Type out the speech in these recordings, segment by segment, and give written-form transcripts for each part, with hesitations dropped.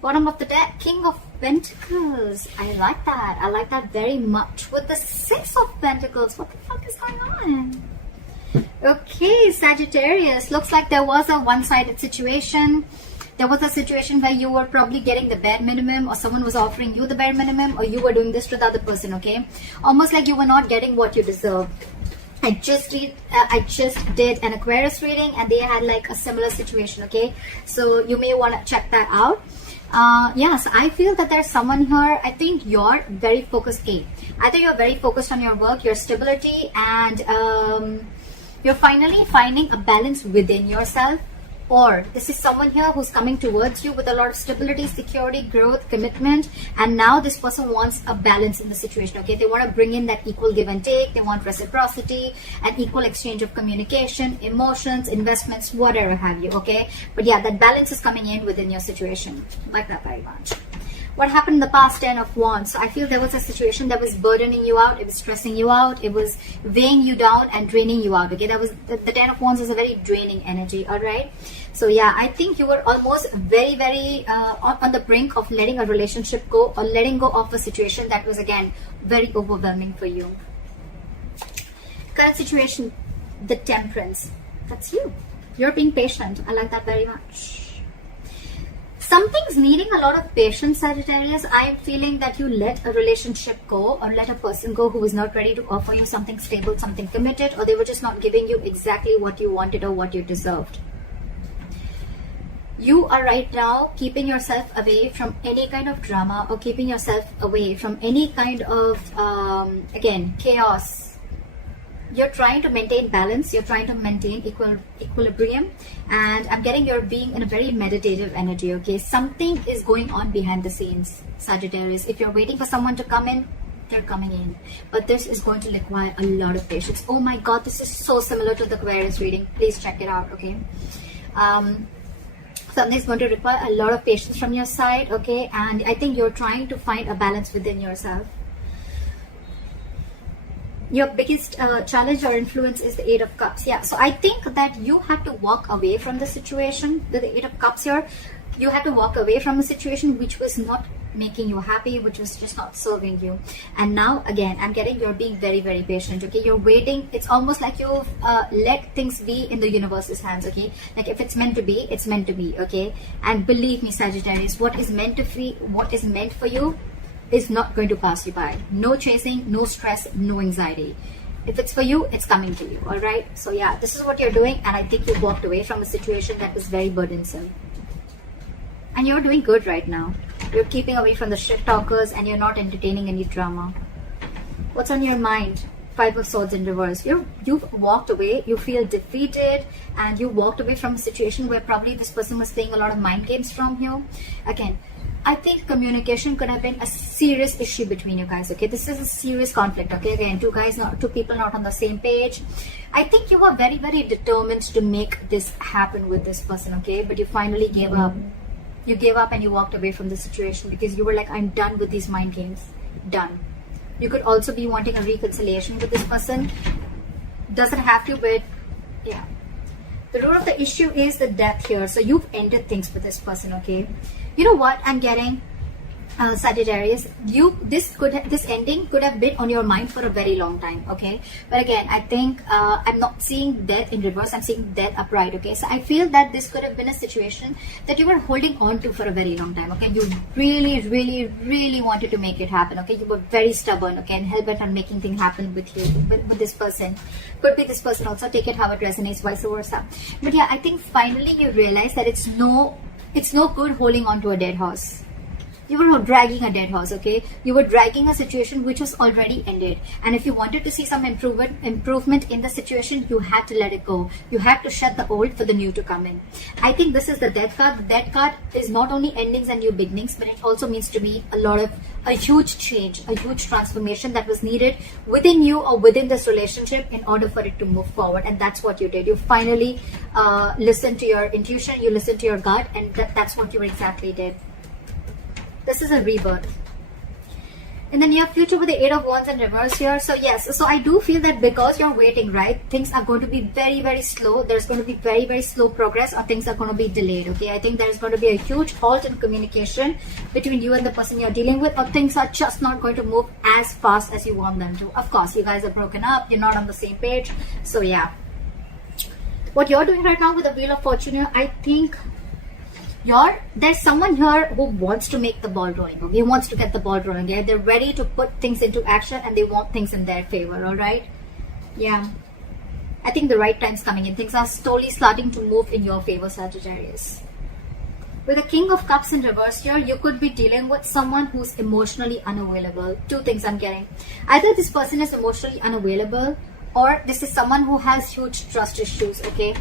Bottom of the deck, King of Pentacles. I like that. I like that very much. With the Six of Pentacles, what the fuck is going on? Okay, Sagittarius. Looks like there was a one-sided situation. There was a situation where you were probably getting the bare minimum, or someone was offering you the bare minimum, or you were doing this to the other person, okay? Almost like you were not getting what you deserve. I just did an Aquarius reading, and they had like a similar situation, okay? So you may want to check that out. Yes, I feel that there's someone here. I think you're very focused. Either you're very focused on your work, your stability, and you're finally finding a balance within yourself, or this is someone here who's coming towards you with a lot of stability, security, growth, commitment, and now this person wants a balance in the situation, okay? They want to bring in that equal give and take. They want reciprocity, an equal exchange of communication, emotions, investments, whatever have you, okay? But yeah, that balance is coming in within your situation. I like that very much. What happened in the past? 10 of Wands. So I feel there was a situation that was burdening you out. It was stressing you out. It was weighing you down and draining you out. Okay, that was the 10 of Wands is a very draining energy. All right. So yeah, I think you were almost very on the brink of letting a relationship go, or letting go of a situation that was again very overwhelming for you. Current situation, the Temperance. That's you. You're being patient. I like that very much. Something's needing a lot of patience, Sagittarius. I'm feeling that you let a relationship go, or let a person go who was not ready to offer you something stable, something committed, or they were just not giving you exactly what you wanted or what you deserved. You are right now keeping yourself away from any kind of drama, or keeping yourself away from any kind of, again, chaos. You're trying to maintain balance. You're trying to maintain equilibrium. And I'm getting you're being in a very meditative energy, okay? Something is going on behind the scenes, Sagittarius. If you're waiting for someone to come in, they're coming in. But this is going to require a lot of patience. Oh my God, this is so similar to the Aquarius reading. Please check it out, okay? Something's going to require a lot of patience from your side, okay? And I think you're trying to find a balance within yourself. Your biggest challenge or influence is the Eight of Cups. Yeah, so I think that you have to walk away from the situation. The Eight of Cups here, you have to walk away from a situation which was not making you happy, which was just not serving you. And now again, I'm getting you're being very patient, okay? You're waiting. It's almost like you've let things be in the universe's hands, okay? Like if it's meant to be, it's meant to be, okay? And believe me, Sagittarius, what is meant for you is not going to pass you by. No chasing, no stress, no anxiety. If it's for you, it's coming to you, all right? So yeah, this is what you're doing, and I think you walked away from a situation that was very burdensome. And you're doing good right now. You're keeping away from the shit talkers, and you're not entertaining any drama. What's on your mind? Five of Swords in reverse. You've walked away. You feel defeated, and you walked away from a situation where probably this person was playing a lot of mind games from you. Again, I think communication could have been a serious issue between you guys, okay? This is a serious conflict, okay? Again, two people not on the same page. I think you were very determined to make this happen with this person, okay? But you finally gave up. You gave up and you walked away from the situation because you were like, I'm done with these mind games. Done. You could also be wanting a reconciliation with this person. Doesn't have to, but yeah. The root of the issue is the death here. So you've ended things with this person, okay? You know what I'm getting, Sagittarius? This ending could have been on your mind for a very long time, okay? But again, I think I'm not seeing death in reverse. I'm seeing death upright, okay? So I feel that this could have been a situation that you were holding on to for a very long time, okay? You really wanted to make it happen, okay? You were very stubborn, okay? And hell-bent on making things happen with you, with this person. Could be this person also. Take it how it resonates, vice versa. But yeah, I think finally you realize that it's no good holding on to a dead horse. You were dragging a dead horse, okay? You were dragging a situation which was already ended. And if you wanted to see some improvement in the situation, you had to let it go. You had to shut the old for the new to come in. I think this is the Death card. The Death card is not only endings and new beginnings, but it also means to be a huge change, a huge transformation that was needed within you or within this relationship in order for it to move forward. And that's what you did. You finally listened to your intuition, you listened to your gut, and that's what you exactly did. This is a rebirth. in the near future with the 8 of Wands in reverse here. So yes, so I do feel that because you're waiting, right, things are going to be very, very slow. There's going to be very, very slow progress, or things are going to be delayed, okay? I think there's going to be a huge halt in communication between you and the person you're dealing with, or things are just not going to move as fast as you want them to. Of course, you guys are broken up, you're not on the same page. So yeah, what you're doing right now with the Wheel of Fortune here, I think there's someone here who wants to make the ball rolling, okay? He wants to get the ball rolling, yeah? They're ready to put things into action, and they want things in their favor, all right? Yeah, I think the right time's coming in. Things are slowly starting to move in your favor, Sagittarius. With the King of Cups in reverse here, you could be dealing with someone who's emotionally unavailable. Two things I'm getting. Either this person is emotionally unavailable, or this is someone who has huge trust issues, okay?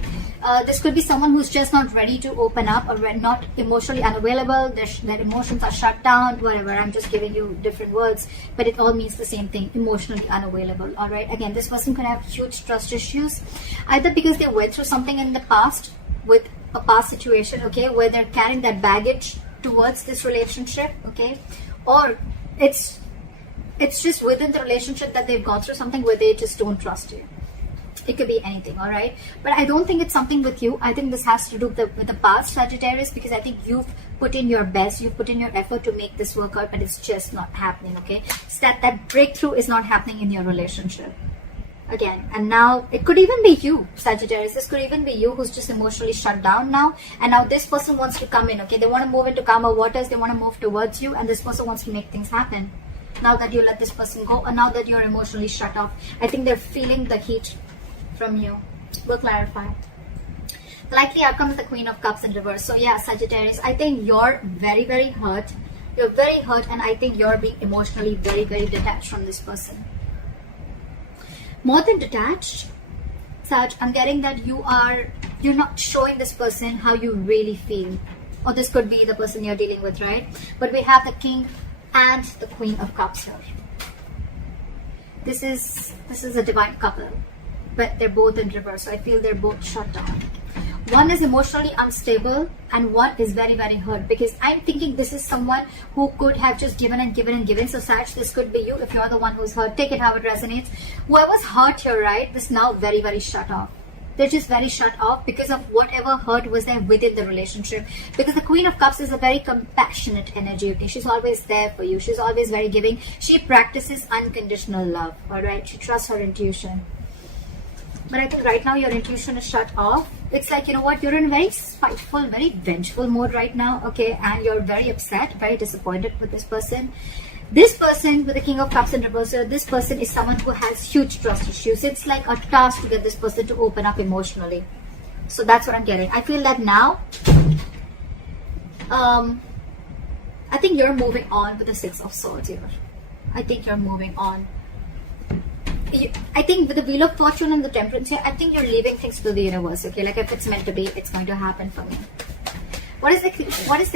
This could be someone who's just not ready to open up, or not emotionally unavailable. Their emotions are shut down, whatever. I'm just giving you different words, but it all means the same thing, emotionally unavailable, all right? Again, this person could have huge trust issues, either because they went through something in the past with a past situation, okay, where they're carrying that baggage towards this relationship, okay? Or it's just within the relationship that they've gone through something where they just don't trust you. It could be anything, all right? But I don't think it's something with you. I think this has to do with the past, Sagittarius, because I think you've put in your best, you've put in your effort to make this work out, but it's just not happening, okay? So that breakthrough is not happening in your relationship. Again, and now it could even be you, Sagittarius. This could even be you who's just emotionally shut down now, and now this person wants to come in, okay? They want to move into calmer waters, they want to move towards you, and this person wants to make things happen. Now that you let this person go, or now that you're emotionally shut off, I think they're feeling the heat from you. We'll clarify. The likely outcome is the Queen of Cups in reverse. So yeah, Sagittarius, I think you're very, very hurt. You're very hurt, and I think you're being emotionally very, very detached from this person. More than detached, Sag, I'm getting that you're not showing this person how you really feel. Or this could be the person you're dealing with, right? But we have the King and the Queen of Cups here. This is a divine couple, but they're both in reverse, so I feel they're both shut down. One is emotionally unstable, and one is very, very hurt, because I'm thinking this is someone who could have just given and given and given. So Sag, this could be you if you're the one who's hurt. Take it how it resonates. Whoever's hurt here, right, is now very, very shut off. They're just very shut off because of whatever hurt was there within the relationship. Because the Queen of Cups is a very compassionate energy, okay? She's always there for you. She's always very giving. She practices unconditional love, all right? She trusts her intuition. But I think right now your intuition is shut off. It's like, you know what, you're in a very spiteful, very vengeful mode right now, okay? And you're very upset, very disappointed with this person. This person with the King of Cups in reverse, this person is someone who has huge trust issues. It's like a task to get this person to open up emotionally. So that's what I'm getting. I feel that now, I think you're moving on with the Six of Swords here. I think you're moving on. I think with the Wheel of Fortune and the Temperance here, I think you're leaving things to the universe, okay? Like if it's meant to be, it's going to happen for me. What is the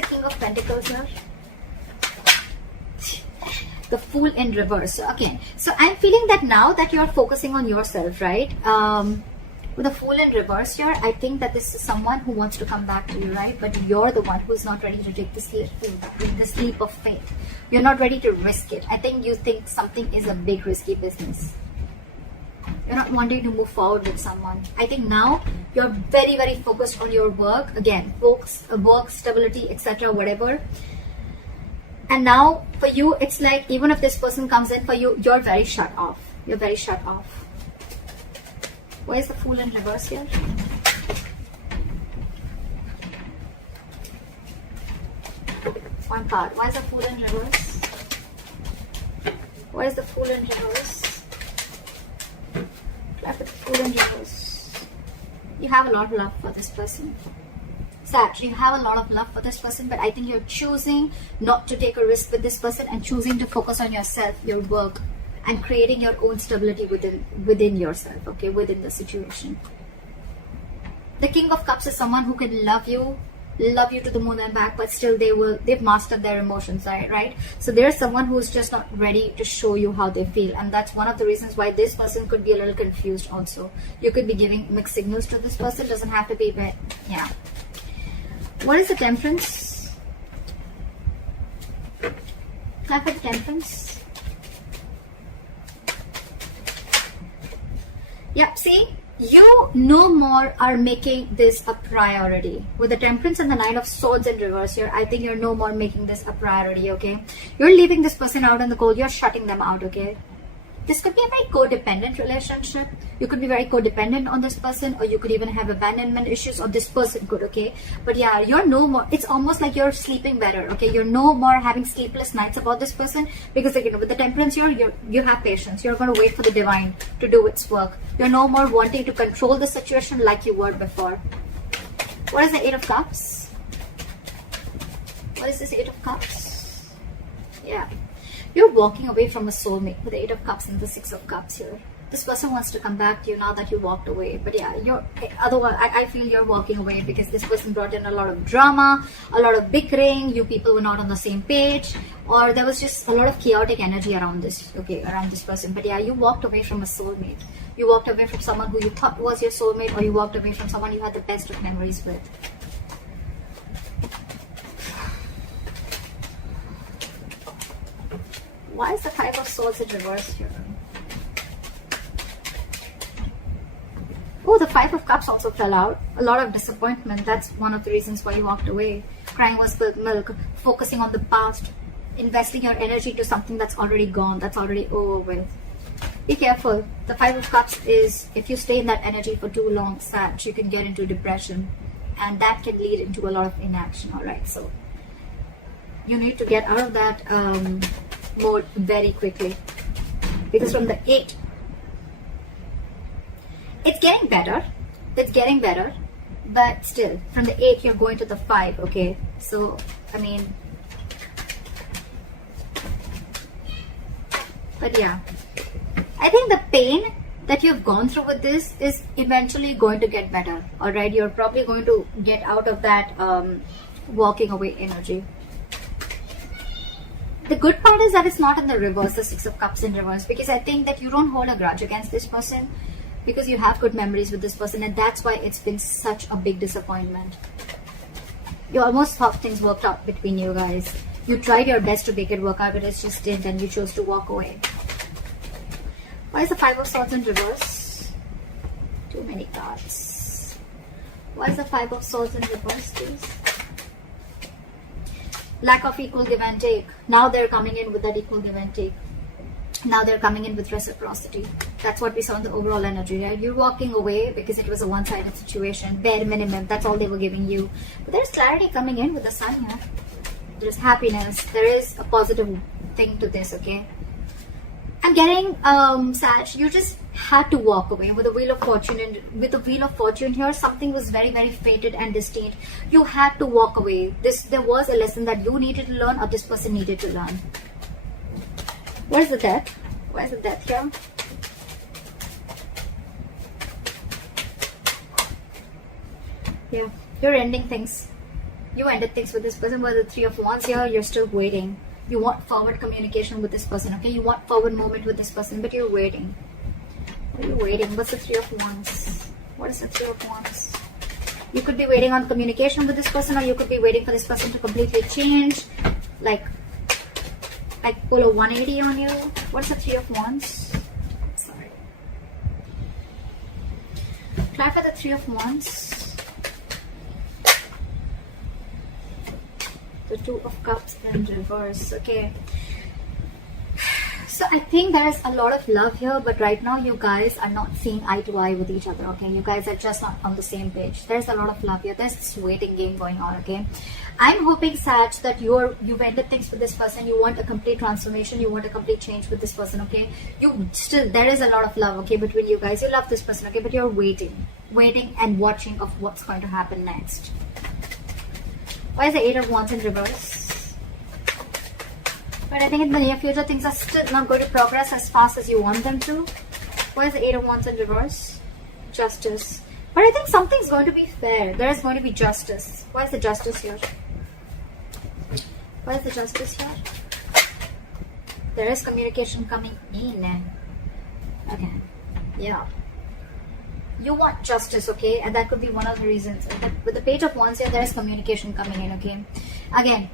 King of Pentacles here? The Fool in reverse. Okay, so I'm feeling that now that you're focusing on yourself, right? With the Fool in reverse here, I think that this is someone who wants to come back to you, right? But you're the one who's not ready to take this leap of faith. You're not ready to risk it. I think you think something is a big risky business. You're not wanting to move forward with someone. I think now you're very, very focused on your work. Again, work, stability, etc., whatever. And now for you, it's like even if this person comes in for you, you're very shut off. You're very shut off. Why is the Fool in reverse here? One card. Why is the Fool in reverse? Why is the Fool in reverse? Look at the Fool in reverse. You have a lot of love for this person. Sag, you have a lot of love for this person, but I think you're choosing not to take a risk with this person and choosing to focus on yourself, your work, and creating your own stability within yourself, okay, within the situation. The King of Cups is someone who can love you to the moon and back, but still they've mastered their emotions, right? So there's someone who's just not ready to show you how they feel, and that's one of the reasons why this person could be a little confused also. You could be giving mixed signals to this person. Doesn't have to be, but yeah. What is the Temperance? Clap at Temperance. Yeah, see, you no more are making this a priority. With the Temperance and the Nine of Swords in reverse here, I think you're no more making this a priority, okay? You're leaving this person out in the cold. You're shutting them out, okay? This could be a very codependent relationship. You could be very codependent on this person, or you could even have abandonment issues, or this person could, okay? But yeah, you're no more, it's almost like you're sleeping better, okay? You're no more having sleepless nights about this person, because again, with the Temperance here, you have patience. You're going to wait for the divine to do its work. You're no more wanting to control the situation like you were before. What is the Eight of Cups? What is this Eight of Cups? Yeah. You're walking away from a soulmate with the Eight of Cups and the Six of Cups here. This person wants to come back to you now that you walked away. But yeah, otherwise, I feel you're walking away because this person brought in a lot of drama, a lot of bickering. You people were not on the same page, or there was just a lot of chaotic energy around this, around this person. But yeah, you walked away from a soulmate. You walked away from someone who you thought was your soulmate, or you walked away from someone you had the best of memories with. Why is the Five of Swords in reverse here? Oh, the Five of Cups also fell out. A lot of disappointment. That's one of the reasons why you walked away. Crying was spilled milk. Focusing on the past. Investing your energy to something that's already gone. That's already over with. Be careful. The Five of Cups is, if you stay in that energy for too long, Sag, you can get into depression. And that can lead into a lot of inaction. Alright, so you need to get out of that mode very quickly, because from the 8, it's getting better, but still from the 8 you're going to the 5, okay? So I mean, but yeah, I think the pain that you've gone through with this is eventually going to get better. All right, you're probably going to get out of that walking away energy. The good part is that it's not in the reverse, the Six of Cups in reverse, because I think that you don't hold a grudge against this person, because you have good memories with this person, and that's why it's been such a big disappointment. You almost thought things worked out between you guys. You tried your best to make it work out, but it just didn't, and you chose to walk away. Why is the Five of Swords in reverse? Too many cards. Why is the Five of Swords in reverse, please? Lack of equal give and take. Now they're coming in with that equal give and take. Now they're coming in with reciprocity. That's what we saw in the overall energy, right? You're walking away because it was a one-sided situation. Bare minimum. That's all they were giving you. But there's clarity coming in with the Sun here. There's happiness. There is a positive thing to this, okay? I'm getting, Sag, you just had to walk away with the Wheel of Fortune. And with the Wheel of Fortune here, something was very, very fated and destined. You had to walk away. There was a lesson that you needed to learn, or this person needed to learn. Where's the Death? Where's the Death here? Yeah, you're ending things. You ended things with this person. With the Three of Wands here, you're still waiting. You want forward communication with this person, okay? You want forward movement with this person, but you're waiting. What are you waiting? What's the Three of Wands? What is the Three of Wands? You could be waiting on communication with this person, or you could be waiting for this person to completely change, like pull a 180 on you. What's the Three of Wands? Sorry. Try for the Three of Wands. The Two of Cups in reverse, okay? So I think there's a lot of love here, but right now you guys are not seeing eye to eye with each other, okay? You guys are just not on the same page. There's a lot of love here. There's this waiting game going on, okay? I'm hoping, Sag, that you've ended things with this person. You want a complete transformation. You want a complete change with this person, okay? There is a lot of love, okay, between you guys. You love this person, okay? But you're waiting and watching of what's going to happen next. Why is the Eight of Wands in reverse? But I think in the near future, things are still not going to progress as fast as you want them to. Why is the Eight of Wands in reverse? Justice. But I think something's going to be fair. There is going to be justice. Why is the Justice here? Why is the Justice here? There is communication coming in. Okay. Yeah. You want justice, okay? And that could be one of the reasons. With the Page of Wands here, there is communication coming in, okay? Again,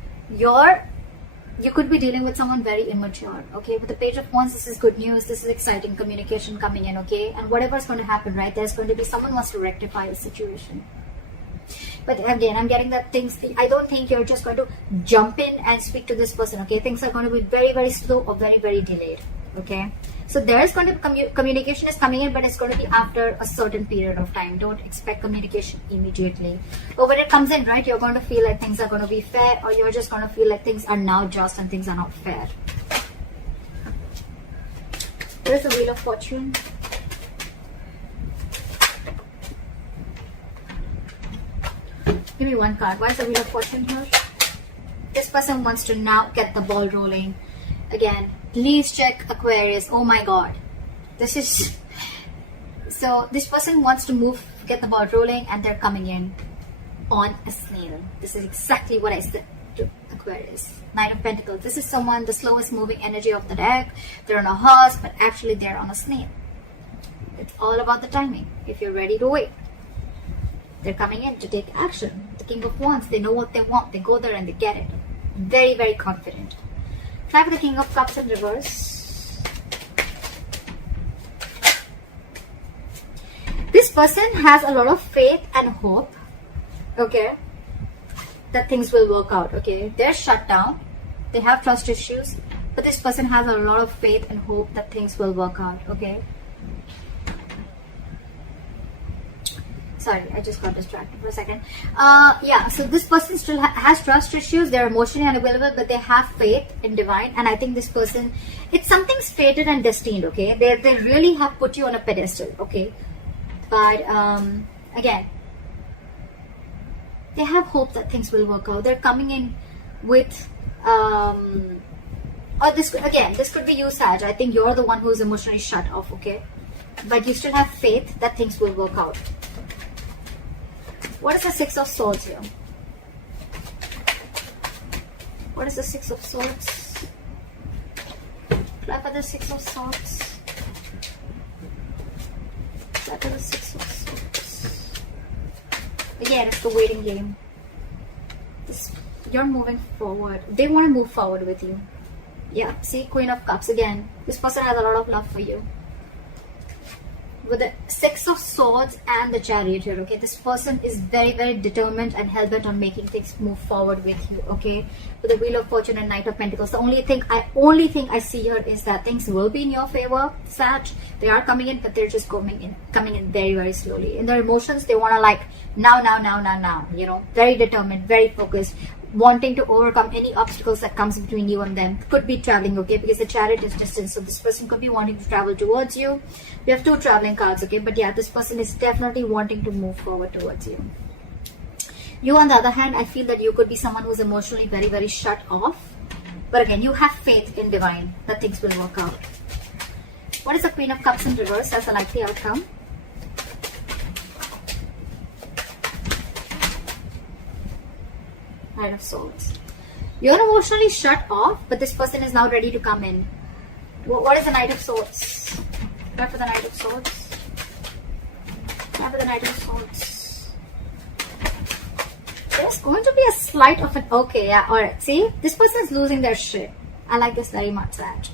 you could be dealing with someone very immature, okay? With the Page of Wands, this is good news, this is exciting communication coming in, okay? And whatever's going to happen, right, there's going to be someone wants to rectify the situation. But again, I'm getting that things, I don't think you're just going to jump in and speak to this person, okay? Things are going to be very, very slow or very, very delayed, okay? So there is going to be communication is coming in, but it's going to be after a certain period of time. Don't expect communication immediately. But when it comes in, right, you're going to feel like things are going to be fair, or you're just going to feel like things are now just and things are not fair. There's the Wheel of Fortune. Give me one card. Why is the Wheel of Fortune here? This person wants to now get the ball rolling. Again, please check Aquarius. Oh my god. This is... So, this person wants to get the ball rolling, and they're coming in on a snail. This is exactly what I said to Aquarius. Knight of Pentacles. This is someone, the slowest moving energy of the deck. They're on a horse, but actually they're on a snail. It's all about the timing. If you're ready to wait. They're coming in to take action. The King of Wands, they know what they want. They go there and they get it. Very, very confident. Try for the King of Cups in reverse. This person has a lot of faith and hope, okay, that things will work out, okay. They're shut down. They have trust issues. But this person has a lot of faith and hope that things will work out, okay. Sorry, I just got distracted for a second. Yeah, so this person still has trust issues. They're emotionally unavailable, but they have faith in divine. And I think this person, it's something's fated and destined, okay? They really have put you on a pedestal, okay? But again, they have hope that things will work out. They're coming in with, or this could be you, Sag. I think you're the one who's emotionally shut off, okay? But you still have faith that things will work out. What is the Six of Swords here? What is the Six of Swords? Try for the Six of Swords. Try for the Six of Swords. Again, it's the waiting game. You're moving forward. They want to move forward with you. Yeah, see, Queen of Cups again. This person has a lot of love for you. With the Six of Swords and the Chariot here, okay, this person is very, very determined and hell-bent on making things move forward with you, okay. With the Wheel of Fortune and Knight of Pentacles, the only thing I see here is that things will be in your favor, Sag. They are coming in, but they're just coming in very, very slowly. In their emotions, they want to like now, you know, very determined, very focused, wanting to overcome any obstacles that comes between you and them. Could be traveling, okay, because the Chariot is distance, so this person could be wanting to travel towards you. We have two traveling cards, okay, but yeah, this person is definitely wanting to move forward towards you. You, on the other hand, I feel that you could be someone who's emotionally very, very shut off, but again, you have faith in divine that things will work out. What is the Queen of Cups in reverse as a likely outcome? Knight of Swords. You're emotionally shut off, but this person is now ready to come in. What is the Knight of Swords? Try for the Knight of Swords. Try for the Knight of Swords. There's going to be a slight of an... Okay, yeah, alright. See? This person is losing their shit. I like this very much, Sag.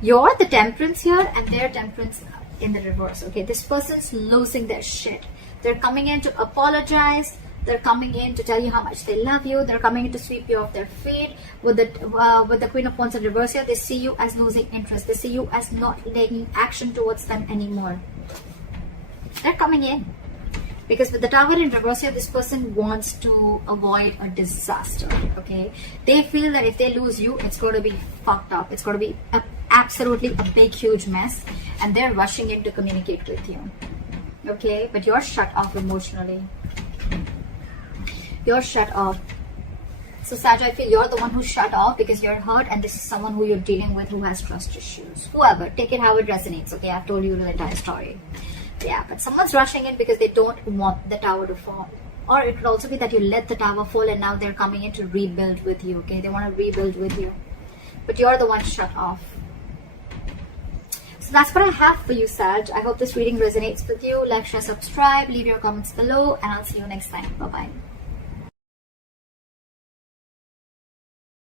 You're the Temperance here, and they're Temperance in the reverse, okay? This person's losing their shit. They're coming in to apologize. They're coming in to tell you how much they love you. They're coming in to sweep you off their feet. With the Queen of Wands in reverse here, they see you as losing interest. They see you as not taking action towards them anymore. They're coming in. Because with the Tower in reverse here, this person wants to avoid a disaster, okay? They feel that if they lose you, it's going to be fucked up. It's going to be absolutely a big, huge mess. And they're rushing in to communicate with you, okay? But you're shut off emotionally. You're shut off. So Sag, I feel you're the one who's shut off because you're hurt, and this is someone who you're dealing with who has trust issues. Whoever, take it how it resonates, okay? I've told you the entire story. Yeah, but someone's rushing in because they don't want the tower to fall. Or it could also be that you let the tower fall and now they're coming in to rebuild with you, okay? They want to rebuild with you. But you're the one shut off. So that's what I have for you, Sag. I hope this reading resonates with you. Like, share, subscribe, leave your comments below, and I'll see you next time. Bye-bye.